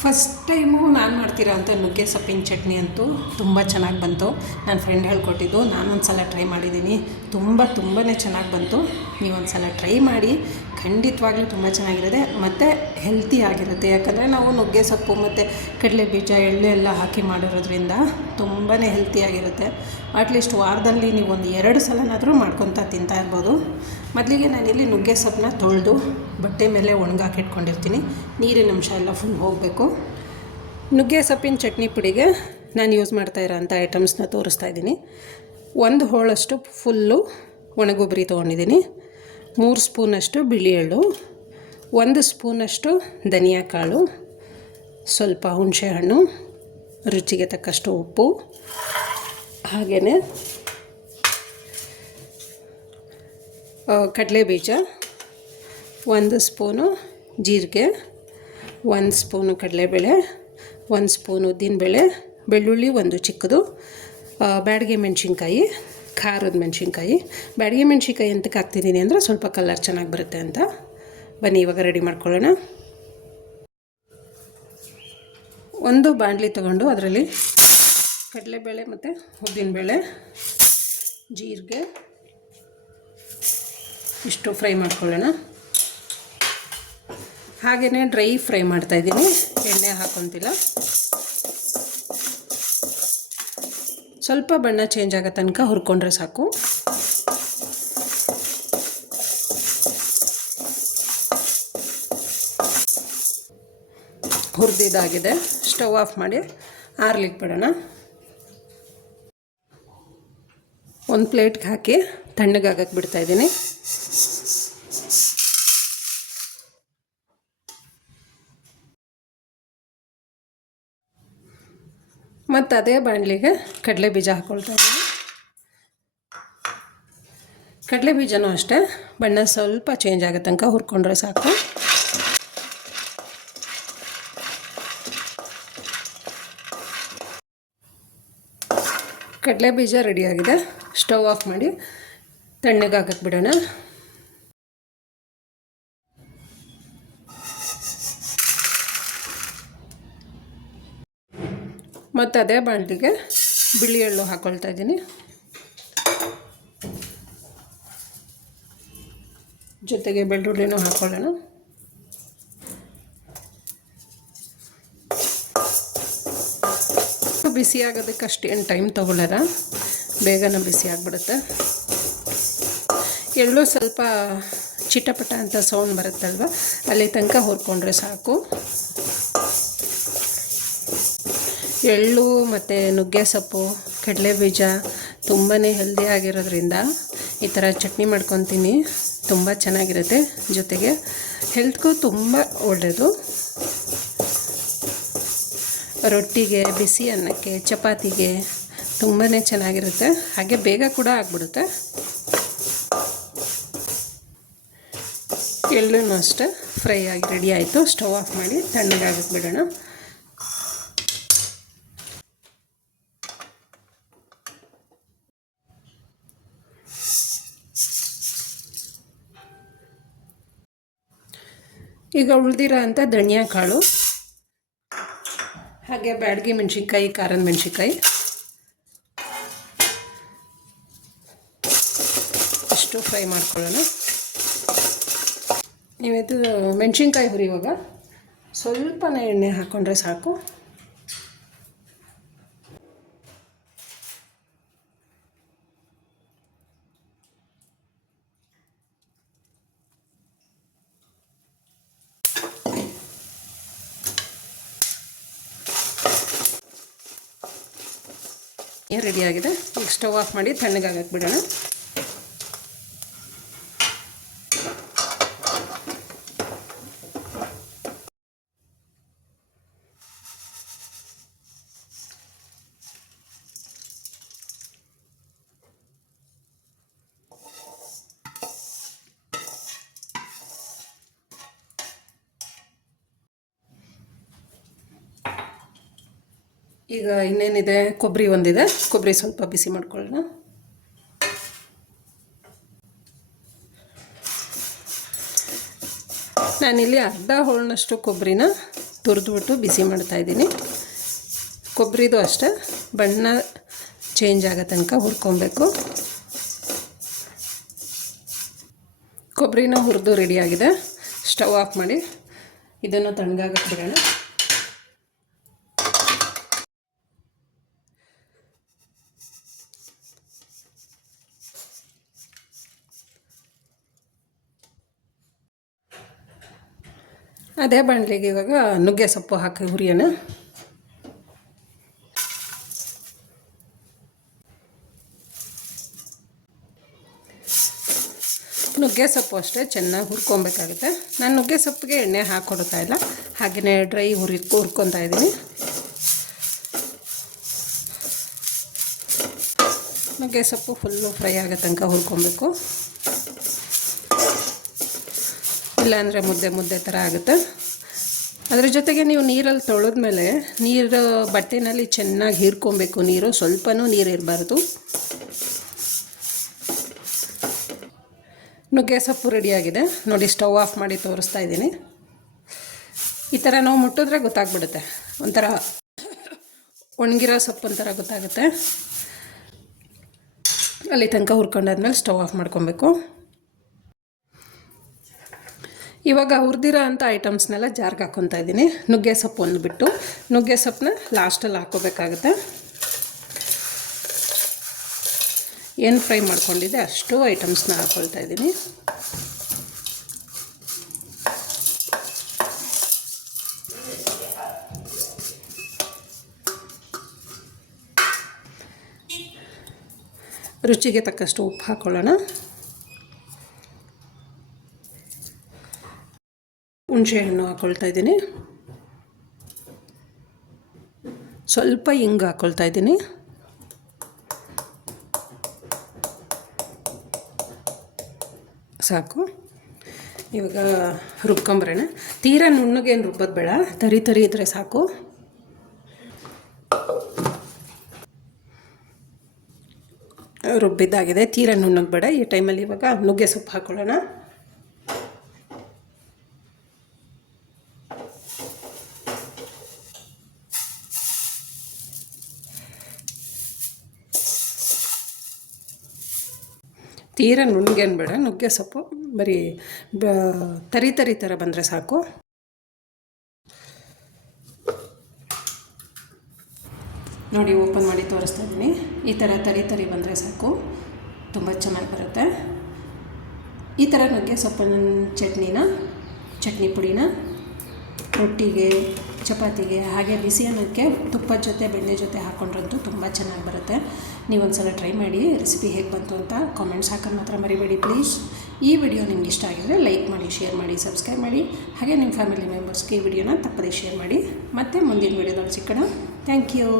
First time ನಾನು ಮಾಡ್ತಿರೋ ಅಂಥ ನುಗ್ಗೆ ಸೊಪ್ಪಿನ ಚಟ್ನಿ ಅಂತೂ ತುಂಬ ಚೆನ್ನಾಗಿ ಬಂತು. ನನ್ನ ಫ್ರೆಂಡ್ ಹೇಳ್ಕೊಟ್ಟಿದ್ದು, ನಾನೊಂದು ಸಲ ಟ್ರೈ ಮಾಡಿದ್ದೀನಿ. ತುಂಬಾ ಚೆನ್ನಾಗಿ ಬಂತು. ನೀವೊಂದು ಸಲ ಟ್ರೈ ಮಾಡಿ, ಖಂಡಿತವಾಗ್ಲೂ ತುಂಬ ಚೆನ್ನಾಗಿರುತ್ತೆ ಮತ್ತು ಹೆಲ್ತಿ ಆಗಿರುತ್ತೆ. ಯಾಕಂದರೆ ನಾವು ನುಗ್ಗೆ ಸೊಪ್ಪು ಮತ್ತು ಕಡಲೆ ಬೀಜ ಎಳ್ಳು ಎಲ್ಲ ಹಾಕಿ ಮಾಡಿರೋದ್ರಿಂದ ತುಂಬಾ ಹೆಲ್ತಿಯಾಗಿರುತ್ತೆ. ಅಟ್ಲೀಸ್ಟ್ ವಾರದಲ್ಲಿ ನೀವು ಒಂದು 2 ಸಲನಾದರೂ ಮಾಡ್ಕೊತಾ ತಿಂತಾ ಇರ್ಬೋದು. ಮೊದಲಿಗೆ ನಾನಿಲ್ಲಿ ನುಗ್ಗೆ ಸೊಪ್ಪನ್ನ ತೊಳೆದು ಬಟ್ಟೆ ಮೇಲೆ ಒಣಗಾಕಿಟ್ಕೊಂಡಿರ್ತೀನಿ. ನೀರಿನ ಅಂಶ ಎಲ್ಲ ಫುಲ್ ಹೋಗಬೇಕು. ನುಗ್ಗೆ ಸೊಪ್ಪಿನ ಚಟ್ನಿ ಪುಡಿಗೆ ನಾನು ಯೂಸ್ ಮಾಡ್ತಾ ಇರೋಂಥ ಐಟಮ್ಸ್ನ ತೋರಿಸ್ತಾ ಇದ್ದೀನಿ. 1 ಹೋಳಷ್ಟು ಫುಲ್ಲು ಒಣಗೊಬ್ಬರಿ ತೊಗೊಂಡಿದ್ದೀನಿ, 3 ಸ್ಪೂನಷ್ಟು ಬಿಳಿ ಎಳ್ಳು, 1 ಸ್ಪೂನಷ್ಟು ಧನಿಯಾ ಕಾಳು, ಸ್ವಲ್ಪ ಹುಣಸೆಹಣ್ಣು, ರುಚಿಗೆ ತಕ್ಕಷ್ಟು ಉಪ್ಪು, ಹಾಗೆಯೇ ಕಡಲೆ ಬೀಜ, 1 ಸ್ಪೂನು ಜೀರಿಗೆ, 1 ಸ್ಪೂನು ಕಡಲೆಬೇಳೆ, 1 ಸ್ಪೂನು ಉದ್ದಿನಬೇಳೆ, ಬೆಳ್ಳುಳ್ಳಿ 1 ಚಿಕ್ಕದು, ಬ್ಯಾಡಗೆ ಮೆಣಸಿನ್ಕಾಯಿ, ಖಾರದ ಮೆಣಸಿನ್ಕಾಯಿ. ಬ್ಯಾಡಗೆ ಮೆಣಸಿನ್ಕಾಯಿ ಎಂತಕ್ಕೆ ಹಾಕ್ತಿದ್ದೀನಿ ಅಂದರೆ ಸ್ವಲ್ಪ ಕಲರ್ ಚೆನ್ನಾಗಿ ಬರುತ್ತೆ ಅಂತ. ಬನ್ನಿ ಇವಾಗ ರೆಡಿ ಮಾಡ್ಕೊಳ್ಳೋಣ. ಒಂದು ಬಾಣಲಿ ತೊಗೊಂಡು ಅದರಲ್ಲಿ ಕಡಲೆಬೇಳೆ ಮತ್ತು ಉದ್ದಿನಬೇಳೆ, ಜೀರಿಗೆ ಇಷ್ಟು ಫ್ರೈ ಮಾಡ್ಕೊಳ್ಳೋಣ. ಹಾಗೆಯೇ ಡ್ರೈ ಫ್ರೈ ಮಾಡ್ತಾಯಿದ್ದೀನಿ, ಎಣ್ಣೆ ಹಾಕೊತಿಲ್ಲ. ಸ್ವಲ್ಪ ಬಣ್ಣ ಚೇಂಜ್ ಆಗೋ ತನಕ ಹುರ್ಕೊಂಡ್ರೆ ಸಾಕು. ಹುರಿದಿದ್ದಾಗಿದೆ. ಸ್ಟವ್ ಆಫ್ ಮಾಡಿ ಆರ್ಲಿಕ್ಕೆ ಬಿಡೋಣ. ಒಂದು ಪ್ಲೇಟ್ಗೆ ಹಾಕಿ ತಣ್ಣಗಾಗಕ್ಕೆ ಬಿಡ್ತಾಯಿದ್ದೀನಿ. ಮತ್ತು ಅದೇ ಬಾಣಲಿಗೆ ಕಡಲೆ ಬೀಜ ಹಾಕ್ಕೊಳ್ತಾ ಇದ್ದೀನಿ. ಕಡಲೆ ಬೀಜನೂ ಅಷ್ಟೇ ಬಣ್ಣ ಸ್ವಲ್ಪ ಚೇಂಜ್ ಆಗೋ ತನಕ ಹುರ್ಕೊಂಡ್ರೆ ಸಾಕು. ಕಡಲೆ ಬೀಜ ರೆಡಿಯಾಗಿದೆ. ಸ್ಟವ್ ಆಫ್ ಮಾಡಿ ತಣ್ಣಗಾಗಕ್ಕೆ ಬಿಡೋಣ. ಮತ್ತು ಅದೇ ಬಾಣಲಿಗೆ ಬಿಳಿ ಎಳ್ಳು ಹಾಕ್ಕೊಳ್ತಾ ಇದ್ದೀನಿ. ಜೊತೆಗೆ ಬೆಳ್ಳುಳ್ಳಿನೂ ಹಾಕ್ಕೊಳ್ಳೋಣ. ಬಿಸಿ ಆಗೋದಕ್ಕೆ ಅಷ್ಟೇನು ಟೈಮ್ ತೊಗೊಳ್ಳೋಣ, ಬೇಗನೆ ಬಿಸಿ ಆಗಿಬಿಡುತ್ತೆ. ಎಳ್ಳು ಸ್ವಲ್ಪ ಚಿಟಪಟ ಅಂತ ಸೌಂಡ್ ಬರುತ್ತಲ್ವ, ಅಲ್ಲಿ ತನಕ ಹುರ್ಕೊಂಡ್ರೆ ಸಾಕು. ಎಳ್ಳು ಮತ್ತು ನುಗ್ಗೆ ಸೊಪ್ಪು, ಕಡಲೆ ಬೀಜ ತುಂಬಾ ಹೆಲ್ದಿ ಆಗಿರೋದ್ರಿಂದ ಈ ಥರ ಚಟ್ನಿ ಮಾಡ್ಕೊತೀನಿ. ತುಂಬ ಚೆನ್ನಾಗಿರುತ್ತೆ. ಜೊತೆಗೆ ಹೆಲ್ತ್ಗೂ ತುಂಬ ಒಳ್ಳೆಯದು. ರೊಟ್ಟಿಗೆ, ಬಿಸಿ ಅನ್ನಕ್ಕೆ, ಚಪಾತಿಗೆ ತುಂಬಾ ಚೆನ್ನಾಗಿರುತ್ತೆ. ಹಾಗೆ ಬೇಗ ಕೂಡ ಆಗಿಬಿಡುತ್ತೆ. ಎಳ್ಳೂ ಅಷ್ಟೇ ಫ್ರೈ ಆಗಿ ರೆಡಿ ಆಯಿತು. ಸ್ಟವ್ ಆಫ್ ಮಾಡಿ ತಣ್ಣಗಾಗಕ್ಕೆ ಬಿಡೋಣ. ಈಗ ಉಳಿದಿರೋ ಅಂಥ ಧನಿಯಾ ಕಾಳು, ಹಾಗೆ ಬ್ಯಾಡಗಿ ಮೆಣಸಿನ್ಕಾಯಿ, ಖಾರದ ಮೆಣಸಿನ್ಕಾಯಿ ಅಷ್ಟು ಫ್ರೈ ಮಾಡ್ಕೊಳ್ಳೋಣ. ನೀವಿದು ಮೆಣಸಿನ್ಕಾಯಿ ಹುರಿಯುವಾಗ ಸ್ವಲ್ಪನೇ ಎಣ್ಣೆ ಹಾಕ್ಕೊಂಡ್ರೆ ಸಾಕು. ರೆಡಿಯಾಗಿದೆ. ಈಗ ಸ್ಟವ್ ಆಫ್ ಮಾಡಿ ತಣ್ಣಗಾಗಕ್ಕೆ ಬಿಡೋಣ. ಈಗ ಇನ್ನೇನಿದೆ, ಕೊಬ್ಬರಿ ಒಂದಿದೆ, ಕೊಬ್ಬರಿ ಸ್ವಲ್ಪ ಬಿಸಿ ಮಾಡ್ಕೊಳ್ಳೋಣ. ನಾನಿಲ್ಲಿ ಅರ್ಧ ಹೋಳನಷ್ಟು ಕೊಬ್ಬರಿನ ತುರಿದ್ಬಿಟ್ಟು ಬಿಸಿ ಮಾಡ್ತಾಯಿದ್ದೀನಿ. ಕೊಬ್ಬರಿದು ಅಷ್ಟೇ ಬಣ್ಣ ಚೇಂಜ್ ಆಗೋ ತನಕ ಹುರ್ಕೊಬೇಕು. ಕೊಬ್ಬರಿನ ಹುರಿದು ರೆಡಿಯಾಗಿದೆ. ಸ್ಟವ್ ಆಫ್ ಮಾಡಿ ಇದನ್ನು ತಣ್ಣಗಾಗಕ್ಕೆ ಬಿಡೋಣ. ಅದೇ ಬಾಣಲೆಗೆ ಇವಾಗ ನುಗ್ಗೆ ಸೊಪ್ಪು ಹಾಕಿ ಹುರಿಯೋಣ. ನುಗ್ಗೆ ಸೊಪ್ಪು ಅಷ್ಟೇ ಚೆನ್ನಾಗಿ ಹುರ್ಕೊಬೇಕಾಗುತ್ತೆ. ನಾನು ನುಗ್ಗೆ ಸೊಪ್ಪಿಗೆ ಎಣ್ಣೆ ಹಾಕ್ಕೊಡ್ತಾ ಇಲ್ಲ, ಹಾಗೆಯೇ ಡ್ರೈ ಹುರ್ಕೊತಾ ಇದ್ದೀನಿ. ನುಗ್ಗೆ ಸೊಪ್ಪು ಫುಲ್ಲು ಫ್ರೈ ಆಗೋ ತನಕ ಹುರ್ಕೊಬೇಕು, ಇಲ್ಲಾಂದರೆ ಮುದ್ದೆ ಥರ ಆಗುತ್ತೆ. ಅದ್ರ ಜೊತೆಗೆ ನೀವು ನೀರಲ್ಲಿ ತೊಳೆದ್ಮೇಲೆ ನೀರು ಬಟ್ಟೆನಲ್ಲಿ ಚೆನ್ನಾಗಿ ಹೀರ್ಕೊಬೇಕು. ನೀರು ಸ್ವಲ್ಪನೂ ನೀರು ಇರಬಾರ್ದು. ನುಗ್ಗೆ ಸೊಪ್ಪು ರೆಡಿಯಾಗಿದೆ ನೋಡಿ. ಸ್ಟವ್ ಆಫ್ ಮಾಡಿ ತೋರಿಸ್ತಾ ಇದ್ದೀನಿ. ಈ ಥರ ನಾವು ಮುಟ್ಟಿದ್ರೆ ಗೊತ್ತಾಗ್ಬಿಡುತ್ತೆ, ಒಂಥರ ಒಣಗಿರೋ ಸೊಪ್ಪು ಒಂಥರ ಗೊತ್ತಾಗುತ್ತೆ. ಅಲ್ಲಿ ತನಕ ಹುರ್ಕೊಂಡಾದ್ಮೇಲೆ ಸ್ಟವ್ ಆಫ್ ಮಾಡ್ಕೊಬೇಕು. ಇವಾಗ ಹುರಿದಿರೋ ಅಂಥ ಐಟಮ್ಸ್ನೆಲ್ಲ ಜಾರ್ಗೆ ಹಾಕ್ಕೊತಾ ಇದ್ದೀನಿ. ನುಗ್ಗೆ ಸೊಪ್ಪು ಒಂದು ಬಿಟ್ಟು ನುಗ್ಗೆ ಸೊಪ್ಪನ್ನ ಲಾಸ್ಟಲ್ಲಿ ಹಾಕ್ಕೋಬೇಕಾಗುತ್ತೆ. ಏನು ಫ್ರೈ ಮಾಡ್ಕೊಂಡಿದ್ದೆ ಅಷ್ಟು ಐಟಮ್ಸ್ನ ಹಾಕ್ಕೊಳ್ತಾ ಇದ್ದೀನಿ. ರುಚಿಗೆ ತಕ್ಕಷ್ಟು ಉಪ್ಪು ಹಾಕ್ಕೊಳ್ಳೋಣ. ಹುಣಸೆಹಣ್ಣು ಹಾಕ್ಕೊಳ್ತಾ ಇದ್ದೀನಿ. ಸ್ವಲ್ಪ ಹಿಂಗೆ ಹಾಕ್ಕೊಳ್ತಾ ಇದ್ದೀನಿ. ಸಾಕು. ಇವಾಗ ರುಬ್ಕೊಂಬರೋಣ. ತೀರಾ ನುಣ್ಣಗೇನು ರುಬ್ಬೋದು ಬೇಡ, ತರಿ ಇದ್ದರೆ ಸಾಕು. ರುಬ್ಬಿದ್ದಾಗಿದೆ, ತೀರಾ ನುಣ್ಣಗೆ ಬೇಡ. ಈ ಟೈಮಲ್ಲಿ ಇವಾಗ ನುಗ್ಗೆ ಸೊಪ್ಪು ಹಾಕ್ಕೊಳ್ಳೋಣ. ತೀರ ನುಣ್ಣಗೇನು ಬೇಡ, ನುಗ್ಗೆ ಸೊಪ್ಪು ಬರೀ ತರಿ ಥರ ಬಂದರೆ ಸಾಕು. ನೋಡಿ ಓಪನ್ ಮಾಡಿ ತೋರಿಸ್ತಾ ಇದ್ದೀನಿ. ಈ ಥರ ತರಿ ಬಂದರೆ ಸಾಕು, ತುಂಬ ಚೆನ್ನಾಗಿ ಬರುತ್ತೆ. ಈ ಥರ ನುಗ್ಗೆ ಸೊಪ್ಪಿನ ಚಟ್ನಿ ಪುಡಿನ ರೊಟ್ಟಿಗೆ, ಚಪಾತಿಗೆ, ಹಾಗೆ ಬಿಸಿ ಅನ್ನಕ್ಕೆ ತುಪ್ಪದ ಜೊತೆ ಬೆಣ್ಣೆ ಜೊತೆ ಹಾಕ್ಕೊಂಡ್ರಂತೂ ತುಂಬ ಚೆನ್ನಾಗಿ ಬರುತ್ತೆ. ನೀವೊಂದು ಸಲ ಟ್ರೈ ಮಾಡಿ. ರೆಸಿಪಿ ಹೇಗೆ ಬಂತು ಅಂತ ಕಾಮೆಂಟ್ಸ್ ಹಾಕೋದು ಮಾತ್ರ ಮರಿಬೇಡಿ ಪ್ಲೀಸ್. ಈ ವಿಡಿಯೋ ನಿಮ್ಗೆ ಇಷ್ಟ ಆಗಿದರೆ ಲೈಕ್ ಮಾಡಿ, ಶೇರ್ ಮಾಡಿ, ಸಬ್ಸ್ಕ್ರೈಬ್ ಮಾಡಿ. ಹಾಗೆ ನಿಮ್ಮ ಫ್ಯಾಮಿಲಿ ಮೆಂಬರ್ಸ್ಗೆ ಈ ವಿಡಿಯೋನ ತಪ್ಪದೇ ಶೇರ್ ಮಾಡಿ. ಮತ್ತೆ ಮುಂದಿನ ವಿಡಿಯೋದಲ್ಲಿ ಸಿಕ್ಕೋಣ. Thank you.